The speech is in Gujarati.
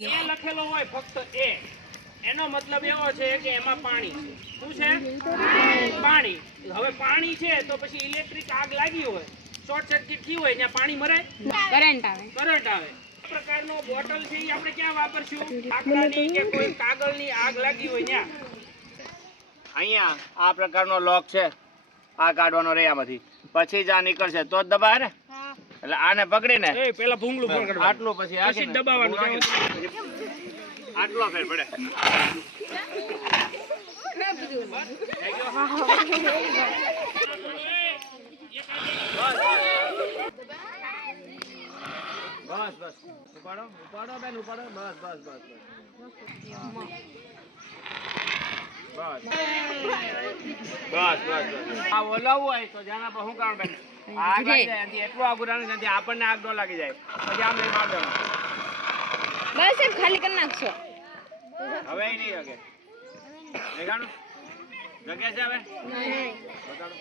એ લખેલો હોય ફક્ત એ? એનો મતલબ એવો છે કે એમાં પાણી છે. શું છે? પાણી. હવે પાણી છે તો પછી ઇલેક્ટ્રિક આગ લાગી હોય શોર્ટ સર્કિટ થયું હોય ત્યાં પાણી મરાય? કરંટ આવે. કરંટ આવે. પ્રકારનો બોટલ છે એ આપણે ક્યાં વાપરશું? લાકડાની કે કોઈ કાગળની આગ લાગી હોય ત્યાં? અહીંયા આ પ્રકારનો લોક છે. આ કાઢવાનો રે આમાંથી પછી જ આ નીકળશે. તો જ દબાય ને? એટલે આને પકડીને ને પેલા ભૂંગળું પકડવાનું. આટલું પછી પછી દબાવવાનું આટલો ફેર પડે. બસ બસ. ઉપાડો ઉપાડો બેન ઉપાડો. બસ બસ બસ બસ. બસ બસ બસ. આ ઓલાવવું હોય તો જાના પર શું કારણ બેન આગ લાગી જાય એટલું આગું જેનાથી આપણને આગ ન લાગી જાય. પછી આમ માર દેવાનું બસ એમ ખાલી કરી નાખશો. હવે નહીં જગ્યા છે હવે? બતાડો.